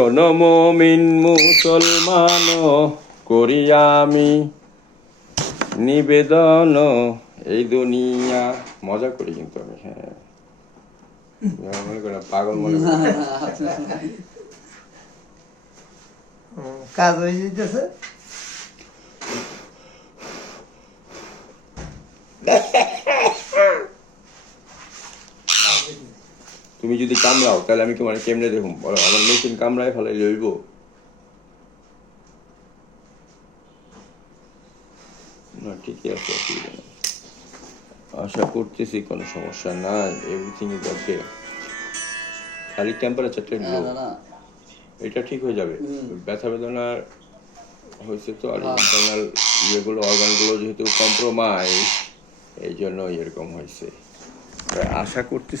শোনো মুমিন মুসলমান, করি আমি নিবেদন এই দুনিয়া। মজা করি কিন্তু আমি, হ্যাঁ মনে করি না, পাগল মনে করি না। কাজ হয়ে যেতেছে। তুমি যদি কামড়াও তাহলে আমি তোমার কেমনে দেখুন বলো? আমার মেশিন কামড়ায় ফেলাই লইব? না ঠিকই আছে, অসুবিধা নেই। আশা করতেছি কোনো সমস্যা নাই, এভরিথিং ইজ ওকে। খালি টেম্পারেচারটা লো, এটা ঠিক হয়ে যাবে। ব্যথা বেদনার হয়েছে তো, আর ইন্টারনাল ইয়েগুলো, অর্গানগুলো যেহেতু কম্প্রোমাইজ, এই জন্য এরকম হয়েছে। আশা করতেছি